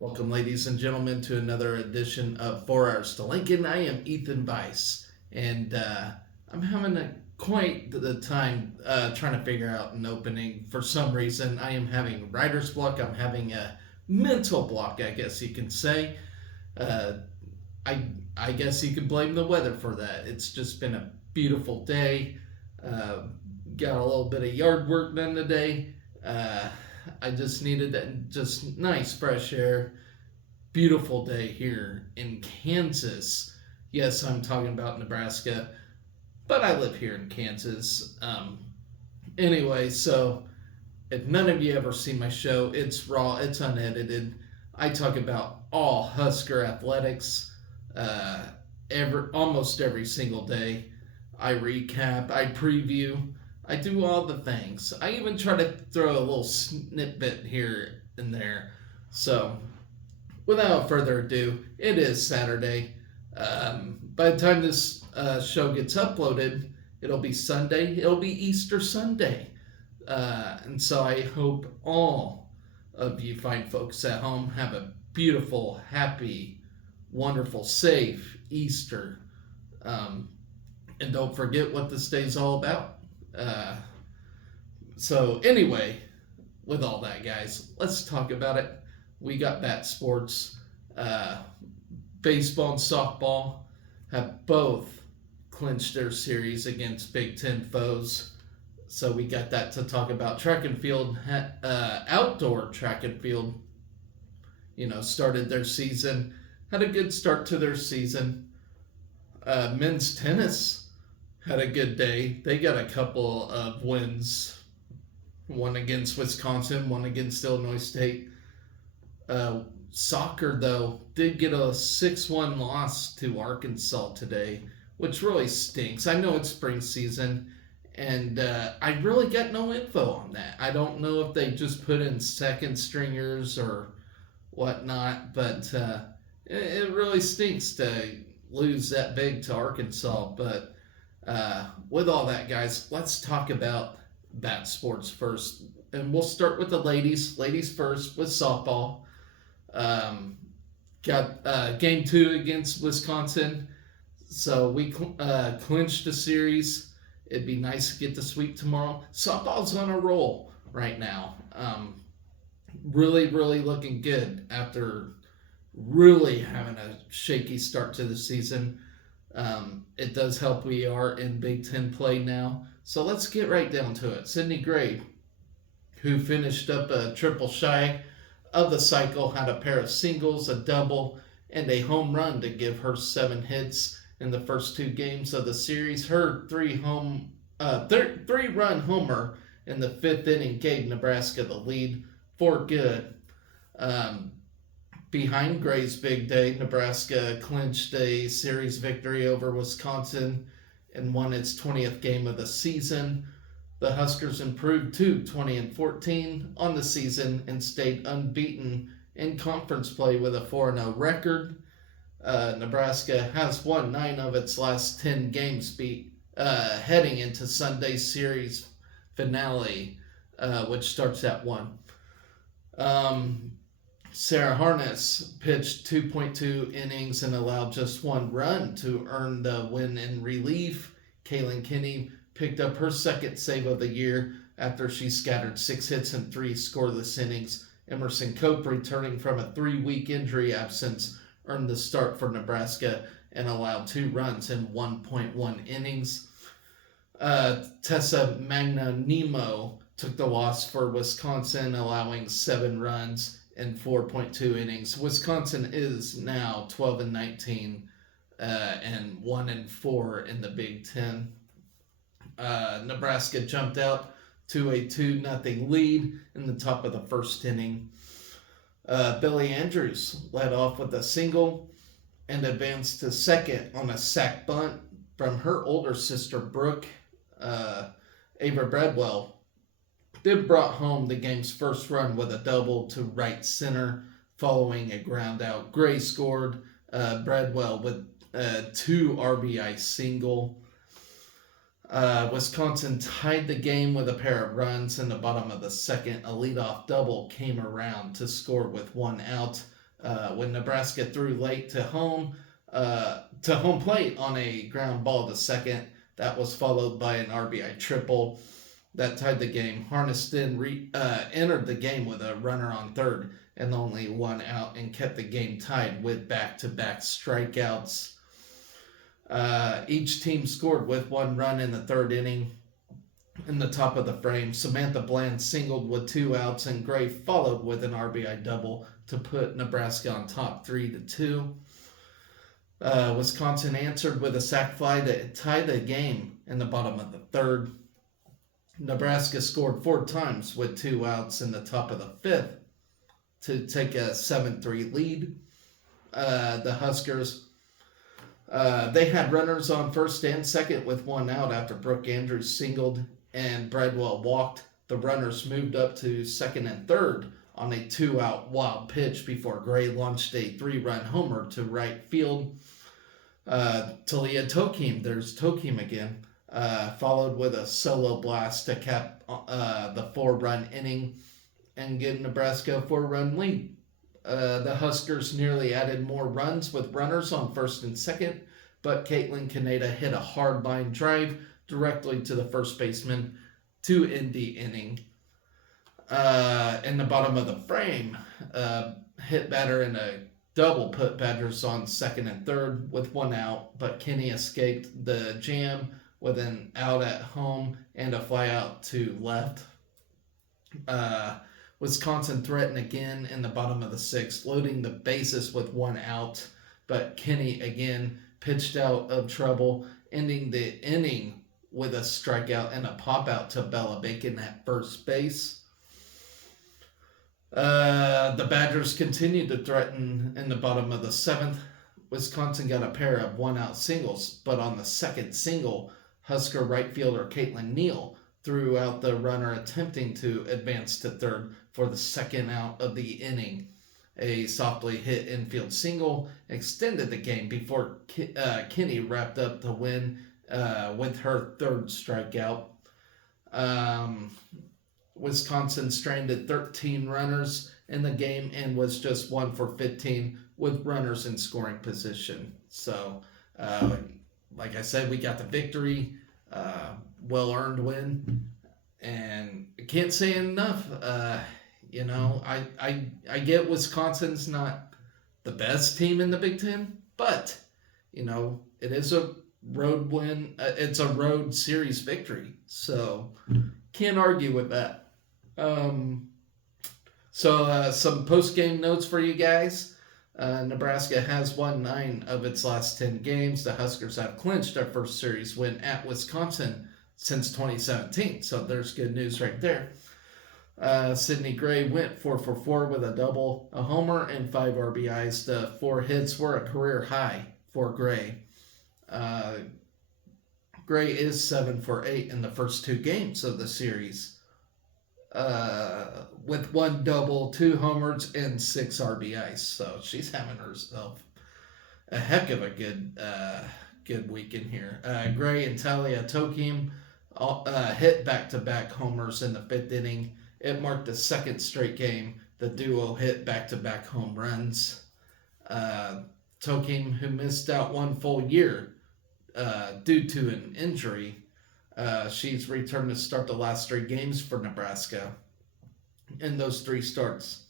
Welcome, ladies and gentlemen, to another edition of 4 Hours to Lincoln. I am Ethan Weiss, and I'm having quite the time trying to figure out an opening. For some reason, I am having writer's block. I'm having a mental block, I guess you can say. Uh, I, I guess you could blame the weather for that. It's just been a beautiful day. Uh, got a little bit of yard work done today. Uh, I just needed that just nice fresh air. Beautiful day here in Kansas. Yes, I'm talking about Nebraska, but I live here in Kansas. Anyway, so if none of you ever see my show, it's raw, it's unedited. I talk about all Husker athletics, uh, almost every single day. I recap, I preview, I do all the things. I even try to throw a little snippet here and there. So without further ado, it is Saturday. By the time this show gets uploaded, it'll be Sunday. It'll be Easter Sunday. And so I hope all of you fine folks at home have a beautiful, happy, wonderful, safe Easter. Um, and don't forget what this day's all about. Uh, anyway, with all that, guys, let's talk about it. We got bat sports. Uh, Baseball and softball have both clinched their series against Big Ten foes. So we got that to talk about. Track and field, outdoor track and field, started their season, had a good start to their season. Men's tennis had a good day. They got a couple of wins, one against Wisconsin, one against Illinois State. Soccer, though, did get a 6-1 loss to Arkansas today, which really stinks. I know it's spring season, and I really got no info on that. I don't know if they just put in second stringers or whatnot, but it really stinks to lose that big to Arkansas. But with all that, guys, let's talk about bat sports first. And we'll start with the ladies. Ladies first with softball. Got game 2 against Wisconsin. So we clinched the series. It'd be nice to get the sweep tomorrow. Softball's on a roll right now. Really, really looking good after really having a shaky start to the season. It does help we are in Big Ten play now. So let's get right down to it. Sydney Gray, who finished up a triple shy of the cycle, had a pair of singles, a double, and a home run to give her 7 hits in the first 2 games of the series. Her 3-run homer in the 5th inning gave Nebraska the lead for good. Behind Gray's big day, Nebraska clinched a series victory over Wisconsin and won its 20th game of the season. The Huskers improved to 20-14 on the season and stayed unbeaten in conference play with a 4-0 record. Nebraska has won 9 of its last 10 games, heading into Sunday's series finale, which starts at 1. Sarah Harness pitched 2.2 innings and allowed just 1 run to earn the win in relief. Kaylin Kinney picked up her second save of the year after she scattered 6 hits and 3 scoreless innings. Emerson Cope, returning from a 3-week injury absence, earned the start for Nebraska and allowed 2 runs in 1.1 innings. Tessa Magnanimo took the loss for Wisconsin, allowing 7 runs in 4.2 innings. Wisconsin is now 12-19 and 1-4 in the Big Ten. Nebraska jumped out to a 2-0 lead in the top of the first inning. Billy Andrews led off with a single and advanced to second on a sac bunt from her older sister, Brooke. Ava Bradwell did brought home the game's first run with a double to right center following a ground out. Gray scored Bradwell with a 2 RBI single. Wisconsin tied the game with a pair of runs in the bottom of the second. A leadoff double came around to score with 1 out. when Nebraska threw late to home plate on a ground ball to second. That was followed by an RBI triple that tied the game. Harnesston entered the game with a runner on third and only one out and kept the game tied with back-to-back strikeouts. Each team scored with one run in the third inning. In the top of the frame, Samantha Bland singled with 2 outs, and Gray followed with an RBI double to put Nebraska on top 3-2. Wisconsin answered with a sac fly to tie the game in the bottom of the third. Nebraska scored 4 times with 2 outs in the top of the fifth to take a 7-3 lead. The Huskers, they had runners on first and second with 1 out after Brooke Andrews singled and Bradwell walked. The runners moved up to second and third on a 2-out wild pitch before Gray launched a 3-run homer to right field. Talia Tokim, there's Tokim again, followed with a solo blast to cap the 4-run inning and give Nebraska a 4-run lead. The Huskers nearly added more runs with runners on first and second, but Caitlin Kaneda hit a hard line drive directly to the first baseman to end the inning. In the bottom of the frame, hit batter in a double put batters on second and third with 1 out, but Kenny escaped the jam with an out at home and a fly out to left. Wisconsin threatened again in the bottom of the 6th, loading the bases with 1 out, but Kenny again pitched out of trouble, ending the inning with a strikeout and a pop out to Bella Bacon at first base. The Badgers continued to threaten in the bottom of the 7th. Wisconsin got a pair of 1-out singles, but on the second single, Husker right fielder Caitlin Neal threw out the runner attempting to advance to third for the second out of the inning. A softly hit infield single extended the game before Kinney wrapped up the win with her 3rd strikeout. Wisconsin stranded 13 runners in the game and was just 1 for 15 with runners in scoring position. So, like I said, we got the victory, well-earned win, and I can't say enough. I get Wisconsin's not the best team in the Big Ten, but, it is a road win. It's a road series victory, so can't argue with that. Some post-game notes for you guys. Nebraska has won 9 of its last 10 games. The Huskers have clinched their first series win at Wisconsin since 2017, so there's good news right there. Sydney Gray went 4 for 4 with a double, a homer, and 5 RBIs. The 4 hits were a career high for Gray. Gray is 7 for 8 in the first 2 games of the series, with 1 double, 2 homers, and 6 RBIs. So she's having herself a heck of a good weekend here. Gray and Talia Tokim hit back-to-back homers in the 5th inning. It marked the 2nd straight game the duo hit back-to-back home runs. Tokim, who missed out 1 full year due to an injury, she's returned to start the last 3 games for Nebraska. In those 3 starts,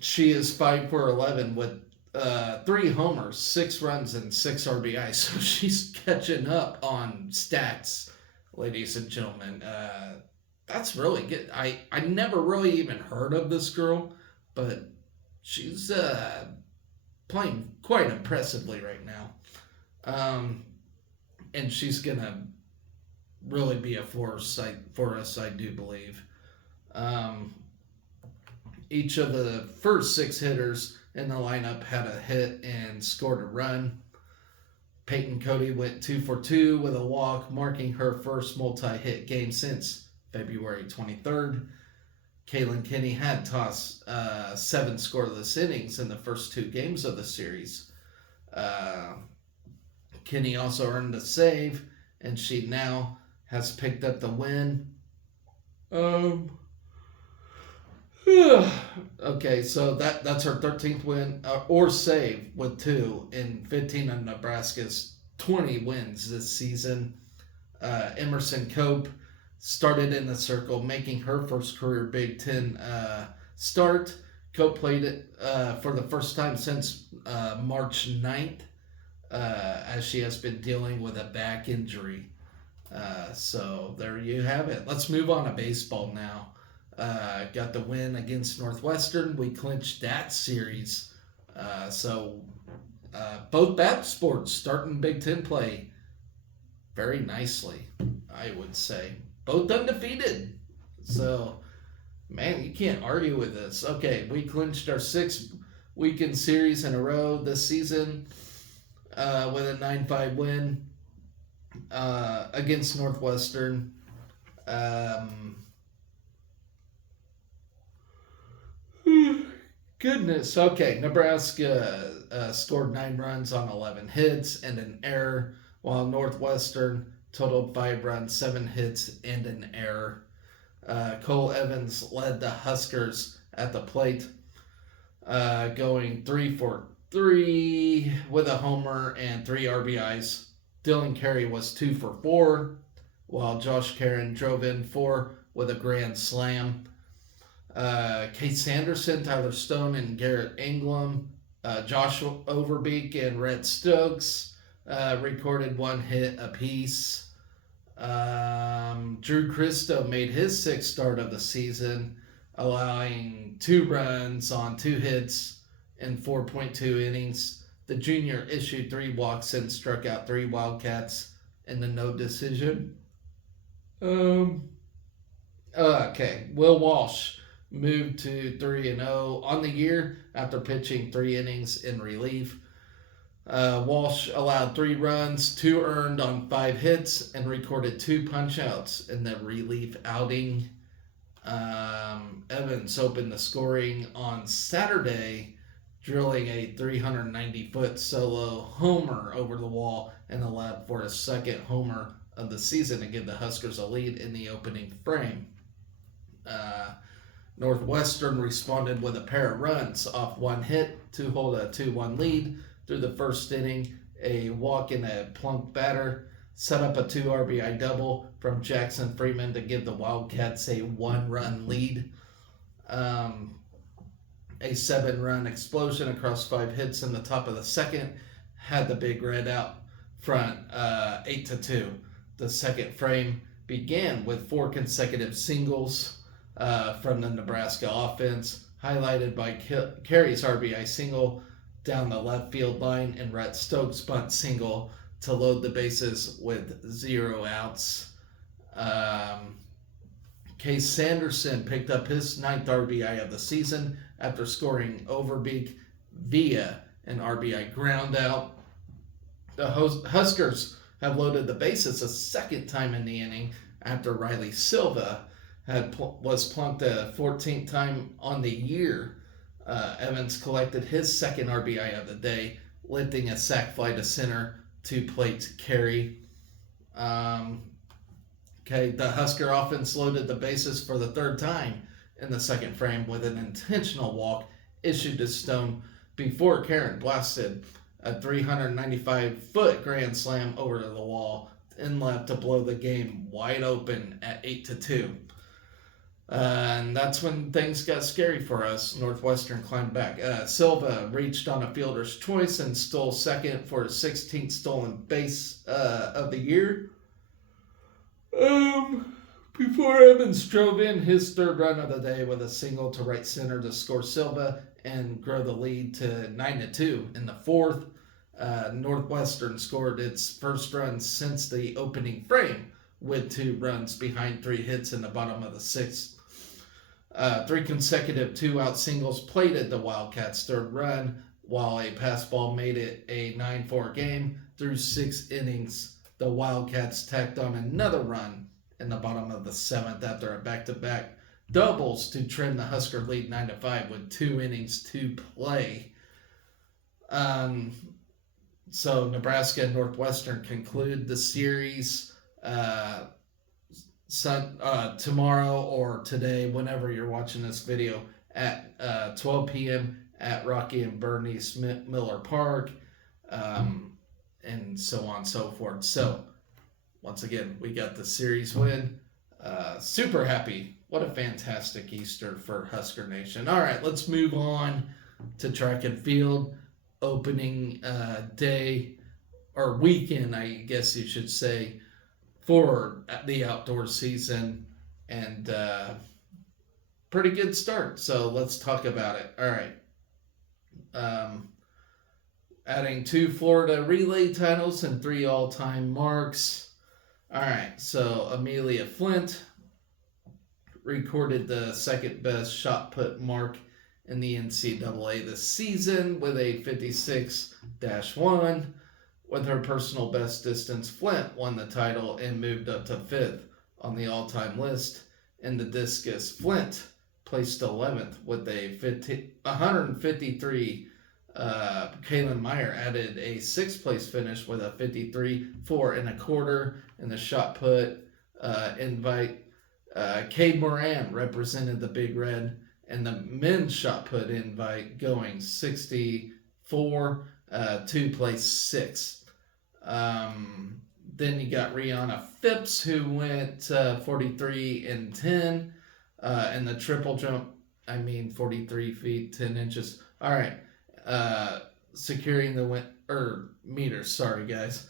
she is 5 for 11 with 3 homers, 6 runs, and 6 RBIs. So she's catching up on stats, ladies and gentlemen. That's really good. I never really even heard of this girl, but she's playing quite impressively right now. And she's going to really be a force for us, I do believe. Each of the first 6 hitters in the lineup had a hit and scored a run. Peyton Cody went 2 for 2 with a walk, marking her first multi-hit game since February 23rd. Kaylin Kinney had tossed 7 scoreless innings in the first 2 games of the series. Kinney also earned a save, and she now has picked up the win. Okay, so that's her 13th win or save with 2 in 15 of Nebraska's 20 wins this season. Emerson Cope started in the circle, making her first career Big Ten start. Cope played it for the first time since March 9th, as she has been dealing with a back injury. So there you have it. Let's move on to baseball now. Got the win against Northwestern. We clinched that series. So both Baptsports starting Big Ten play very nicely, I would say. Both undefeated. So, man, you can't argue with this. Okay, we clinched our 6th weekend series in a row this season with a 9-5 win against Northwestern. Goodness. Okay, Nebraska scored 9 runs on 11 hits and an error, while Northwestern totaled 5 runs, 7 hits, and an error. Cole Evans led the Huskers at the plate, going 3 for 3 with a homer and 3 RBIs. Dylan Carey was 2 for 4, while Josh Karen drove in 4 with a grand slam. Case Sanderson, Tyler Stone, and Garrett Englam, Josh Overbeek, and Rhett Stokes recorded 1 hit apiece. Drew Christo made his 6th start of the season, allowing 2 runs on 2 hits in 4.2 innings. The junior issued 3 walks and struck out 3 Wildcats in the no decision. Okay, Will Walsh moved to 3-0 on the year after pitching 3 innings in relief. Walsh allowed 3 runs, 2 earned on 5 hits, and recorded 2 punchouts in the relief outing. Evans opened the scoring on Saturday, drilling a 390-foot solo homer over the wall and allowed for a 2nd homer of the season to give the Huskers a lead in the opening frame. Northwestern responded with a pair of runs off 1 hit to hold a 2-1 lead through the first inning. A walk and a plunk batter set up a 2 RBI double from Jackson Freeman to give the Wildcats a 1-run lead. A 7-run explosion across 5 hits in the top of the 2nd had the Big Red out front 8-2. The 2nd frame began with 4 consecutive singles from the Nebraska offense, highlighted by Carey's RBI single down the left field line and Rhett Stokes' bunt single to load the bases with 0 outs. Case Sanderson picked up his 9th RBI of the season after scoring Overbeek via an RBI groundout. The Huskers have loaded the bases a 2nd time in the inning after Riley Silva was plunked a 14th time on the year. Evans collected his 2nd RBI of the day, lifting a sac fly to center to plate Carey. The Husker offense loaded the bases for the 3rd time in the 2nd frame with an intentional walk issued to Stone before Karen blasted a 395-foot grand slam over the wall and left to blow the game wide open at 8-2. And that's when things got scary for us. Northwestern climbed back. Silva reached on a fielder's choice and stole 2nd for his 16th stolen base of the year. Before Evans drove in his 3rd run of the day with a single to right center to score Silva and grow the lead to 9-2 in the 4th. Northwestern scored its 1st run since the opening frame with 2 runs behind 3 hits in the bottom of the 6th. 3 consecutive 2-out singles plated the Wildcats' 3rd run, while a pass ball made it a 9-4 game. Through 6 innings, the Wildcats tacked on another run in the bottom of the 7th after a back-to-back doubles to trim the Husker lead 9-5 with 2 innings to play. So Nebraska and Northwestern conclude the series tomorrow or today, whenever you're watching this video, at 12 p.m. at Rocky and Bernie Smith Miller Park, and so on and so forth. So, once again, we got the series win. Super happy. What a fantastic Easter for Husker Nation. All right, let's move on to track and field. Opening day, or weekend, I guess you should say, for the outdoor season. And pretty good start. So let's talk about it. All right. Adding 2 Florida relay titles and 3 all-time marks. All right. So Amelia Flint recorded the second best shot put mark in the NCAA this season with a 56-1. With her personal best distance, Flint won the title and moved up to 5th on the all-time list. In the discus, Flint placed 11th with a 153. Kaylin Meyer added a 6th place finish with a 53 4 1/4. In the shot put invite, Cade Moran represented the Big Red, and the men's shot put invite going 64 to place 6th. Then you got Rihanna Phipps, who went 43-10 in the triple jump. 43 feet 10 inches. All right, securing the meters. Sorry, guys.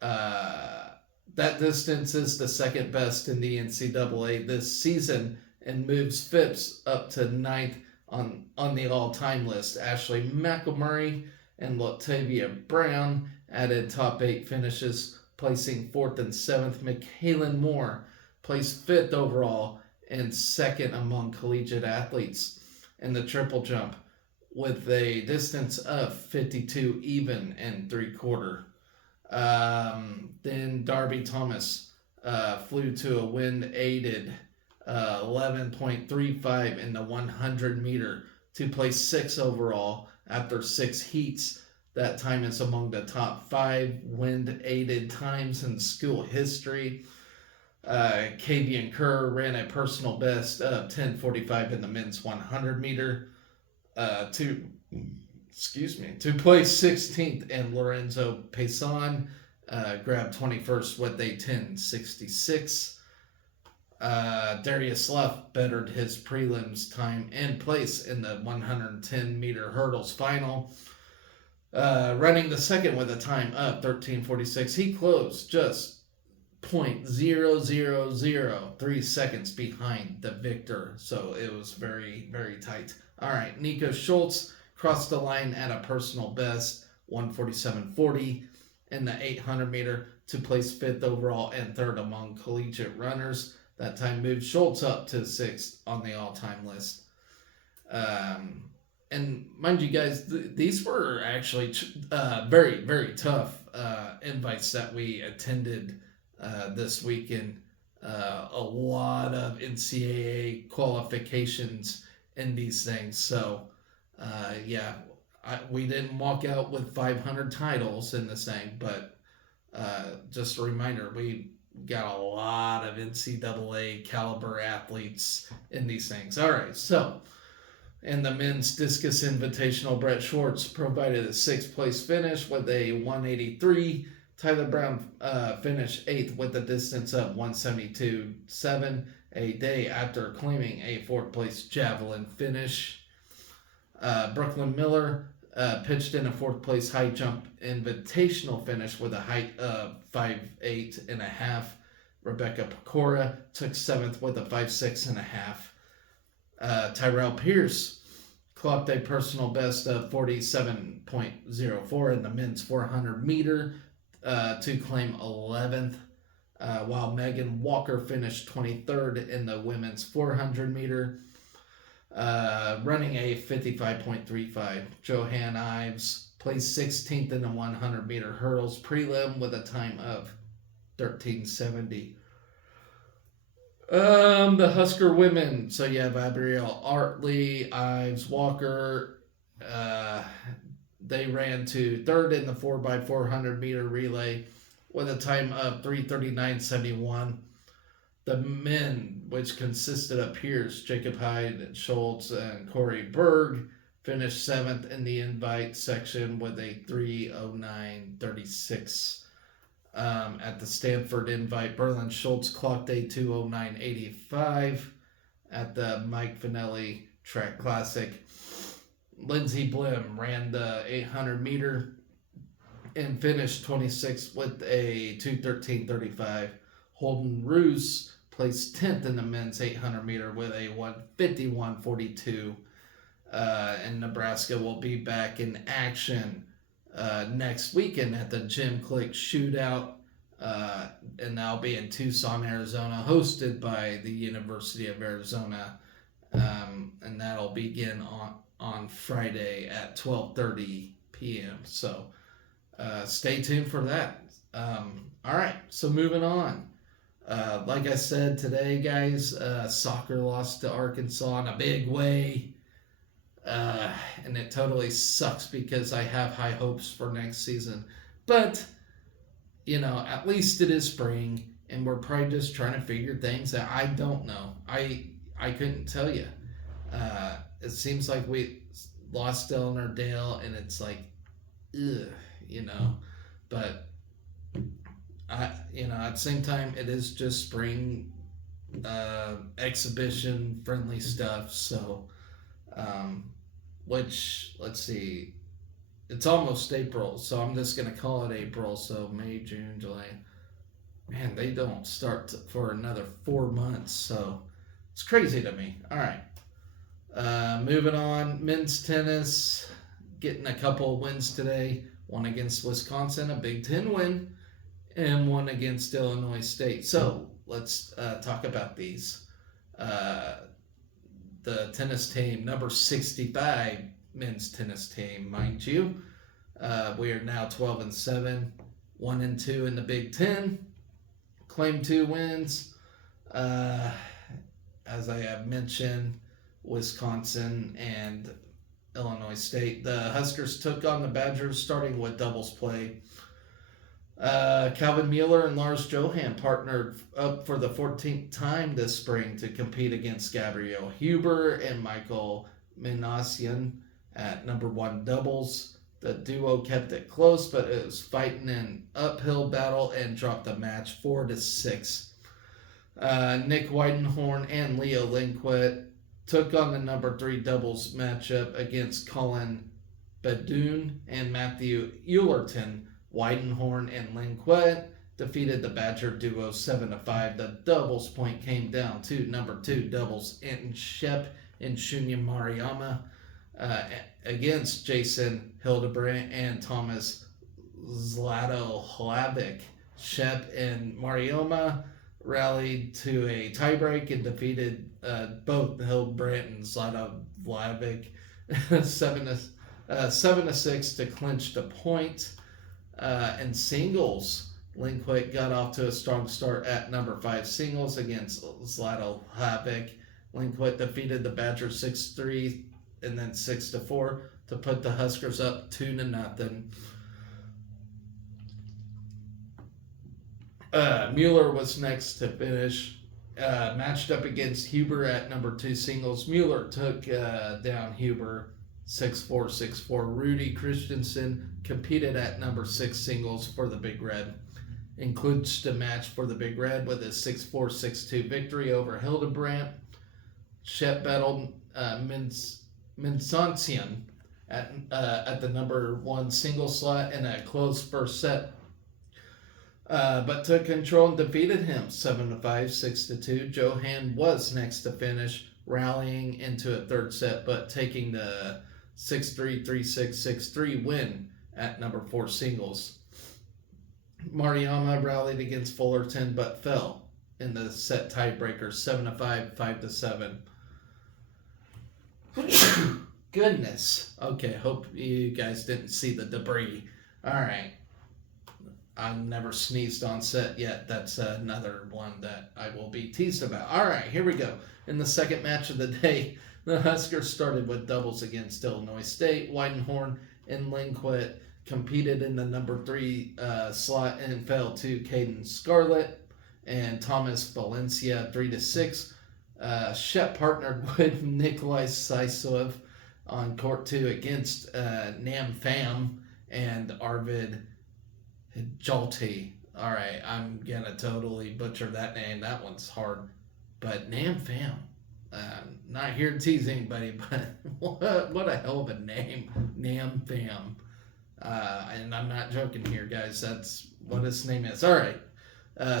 That distance is the second best in the NCAA this season and moves Phipps up to 9th on the all-time list. Ashley McElmurray and Latavia Brown added top 8 finishes, placing 4th and 7th. McKaylin Moore placed 5th overall and 2nd among collegiate athletes in the triple jump with a distance of 52 even and 3/4. Then Darby Thomas flew to a wind-aided 11.35 in the 100 meter to place 6th overall after 6 heats. That time is among the top 5 wind-aided times in school history. Kavian Kerr ran a personal best of 10:45 in the men's 100 meter to place 16th, and Lorenzo Payson grabbed 21st with a 10:66. Darius Luff bettered his prelims time and place in the 110 meter hurdles final. Running the second with a time of 13:46. He closed just 0.0003 seconds behind the victor. So it was very, very tight. All right, Nico Schultz crossed the line at a personal best, 1:47.40 in the 800 meter to place 5th overall and 3rd among collegiate runners. That time moved Schultz up to 6th on the all-time list. And mind you guys, these were actually very, very tough invites that we attended this weekend. A lot of NCAA qualifications in these things. So, we didn't walk out with 500 titles in this thing, but just a reminder, we got a lot of NCAA caliber athletes in these things. All right, so in the men's discus invitational, Brett Schwartz provided a 6th place finish with a 183. Tyler Brown finished 8th with a distance of 172.7, a day after claiming a 4th place javelin finish. Brooklyn Miller pitched in a 4th place high jump invitational finish with a height of 5'8.5". Rebecca Pecora took 7th with a 5'6.5". Tyrell Pierce clocked a personal best of 47.04 in the men's 400 meter to claim 11th, while Megan Walker finished 23rd in the women's 400 meter, running a 55.35. Johanne Ives placed 16th in the 100 meter hurdles prelim with a time of 13:70. The Husker women. So you have Abrielle Artley, Ives, Walker. They ran to 3rd in the 4x400 meter relay with a time of 3:39.71. The men, which consisted of Pierce, Jacob Hyde, Schultz, and Corey Berg, finished seventh in the invite section with a 3:09.36. At the Stanford invite, Berlin Schultz clocked a 2:09.85. At the Mike Finelli Track Classic, Lindsey Blim ran the 800 meter and finished 26th with a 2:13.35. Holden Roos placed 10th in the men's 800 meter with a 1:51.42. And Nebraska will be back in action next weekend at the Jim Click Shootout, and that'll be in Tucson, Arizona, hosted by the University of Arizona, and that'll begin on Friday at 12:30 p.m. So stay tuned for that. All right, so moving on. Like I said today, guys, soccer lost to Arkansas in a big way. And it totally sucks because I have high hopes for next season. But, at least it is spring, and we're probably just trying to figure things out. I don't know. I couldn't tell you. It seems like we lost Eleanor Dale, and it's like, ugh, But, at the same time, it is just spring exhibition friendly stuff. So, which, let's see, it's almost April, so I'm just going to call it April. So May, June, July. Man, they don't start for another 4 months, so it's crazy to me. All right. Moving on, men's tennis, getting a couple of wins today. One against Wisconsin, a Big Ten win, and one against Illinois State. So let's talk about these. The tennis team, number 65 men's tennis team, mind you. We are now 12-7, 1-2 in the Big Ten. Claim 2 wins. As I have mentioned, Wisconsin and Illinois State. The Huskers took on the Badgers, starting with doubles play. Calvin Mueller and Lars Johan partnered up for the 14th time this spring to compete against Gabriel Huber and Michael Minassian at number 1 doubles. The duo kept it close, but it was fighting an uphill battle and dropped the match 4-6. Nick Weidenhorn and Leo Lindquist took on the number 3 doubles matchup against Colin Badoon and Matthew Eulerton. Weidenhorn and Lindquist defeated the Badger duo 7-5. The doubles point came down to number 2 doubles Anton Shep and Shunya Mariyama against Jason Hildebrandt and Thomas Zlatohlavic. Shep and Mariyama rallied to a tiebreak and defeated both Hildebrandt and Zlatohlavic 7-6 to clinch the point. In singles, Lindquist got off to a strong start at number 5 singles against Zlatohlavic. Lindquist defeated the Badgers 6-3 and then 6-4 to put the Huskers up 2-0. Mueller was next to finish. Matched up against Huber at number 2 singles. Mueller took down Huber 6-4, 6-4. Rudy Christensen competed at number 6 singles for the Big Red. Includes the match for the Big Red with a 6-4, 6-2 victory over Hildebrandt. Shep battled Minsantian at the number 1 single slot in a close first set, but took control and defeated him 7-5, 6-2. Johan was next to finish, rallying into a third set, but taking the 6-3, 3-6, 6-3 win at number 4 singles. Mariyama rallied against Fullerton, but fell in the set tiebreaker 7-5, 5-7. Goodness. Okay, hope you guys didn't see the debris. All right. I've never sneezed on set yet. That's another one that I will be teased about. All right, here we go. In the second match of the day, the Huskers started with doubles against Illinois State. Weidenhorn and Lindquist competed in the number 3 slot and fell to Caden Scarlett and Thomas Valencia 3-6. Shep partnered with Nikolai Saisov on court 2 against Nam Pham and Arvid Jalti. All right, I'm gonna totally butcher that name. That one's hard. But Nam Pham. Not here to tease anybody, but what a hell of a name, Nam Pham. And I'm not joking here, guys. That's what his name is. All right.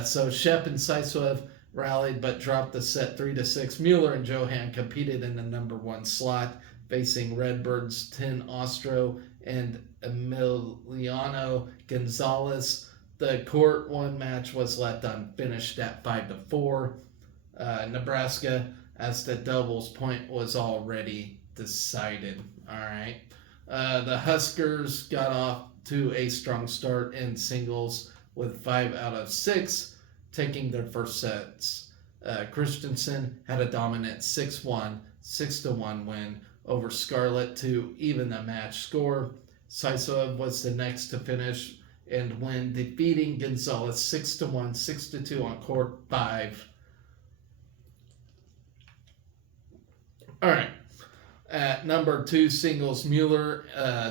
So Shep and Saisov rallied but dropped the set 3-6. Mueller and Johan competed in the number 1 slot, facing Redbirds Tin Ostro and Emiliano Gonzalez. The court 1 match was left unfinished at 5-4. Nebraska, as the doubles point was already decided. All right. The Huskers got off to a strong start in singles with 5 out of 6 taking their first sets. Christensen had a dominant 6-1, 6-1 win over Scarlett to even the match score. Saisov was the next to finish and win, defeating Gonzalez 6-1, 6-2 on court 5. All right. At number 2 singles, Mueller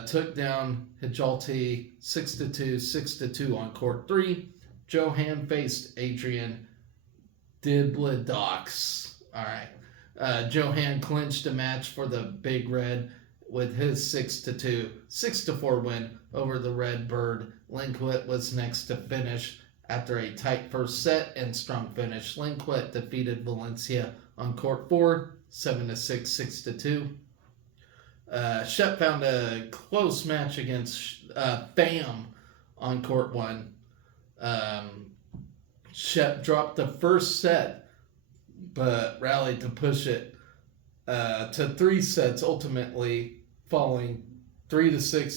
took down Hijalti 6-2, 6-2 on court 3. Johan faced Adrian Dibladox. All right. Johan clinched a match for the Big Red with his 6-2, 6-4 win over the Red Bird. Lindquist was next to finish after a tight first set and strong finish. Lindquist defeated Valencia on court 4, 7-6, 6-2. Shep found a close match against Pham on court 1. Shep dropped the first set, but rallied to push it to 3 sets, ultimately falling 3-6,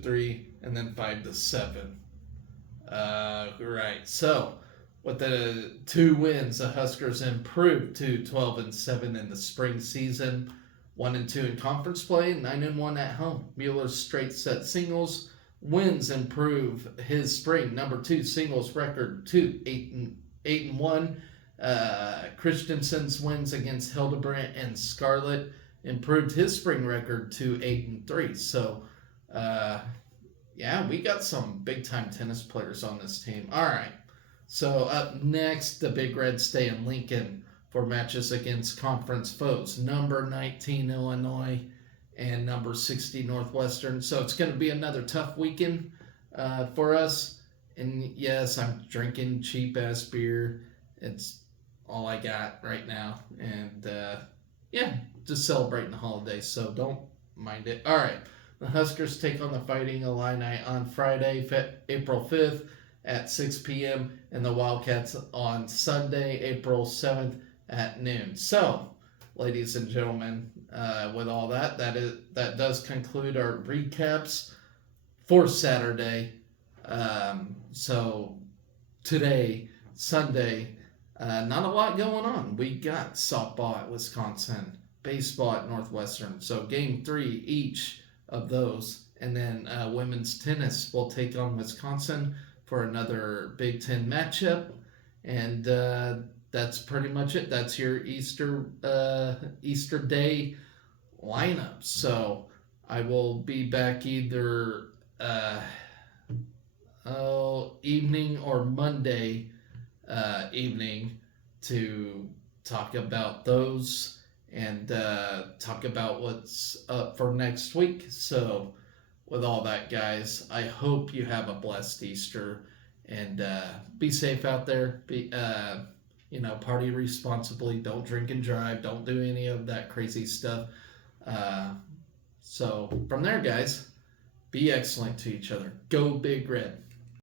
6-3, and then 5-7. Right. So, with the 2 wins, the Huskers improved to 12-7 in the spring season, 1-2 in conference play, 9-1 at home. Mueller's straight set singles wins improve his spring number 2 singles record to 8-1. Christensen's wins against Hildebrandt and Scarlett improved his spring record to 8-3. So, yeah, we got some big-time tennis players on this team. All right. So up next, the Big Reds stay in Lincoln for matches against conference foes. Number 19, Illinois, and number 60, Northwestern. So it's going to be another tough weekend for us. And yes, I'm drinking cheap-ass beer. It's all I got right now. And, yeah, just celebrating the holidays, so don't mind it. All right. The Huskers take on the Fighting Illini on Friday, April 5th at 6 p.m. and the Wildcats on Sunday, April 7th at noon. So, ladies and gentlemen, with all that does conclude our recaps for Saturday. So, today, Sunday, not a lot going on. We got softball at Wisconsin, baseball at Northwestern. So, game 3 each of those, and then women's tennis will take on Wisconsin for another Big Ten matchup, and that's pretty much it. That's your Easter Day lineup. So I will be back either evening or Monday evening to talk about those and talk about what's up for next week. So with all that, guys, I hope you have a blessed Easter and be safe out there. Party responsibly. Don't drink and drive. Don't do any of that crazy stuff. So from there, guys, be excellent to each other. Go Big Red.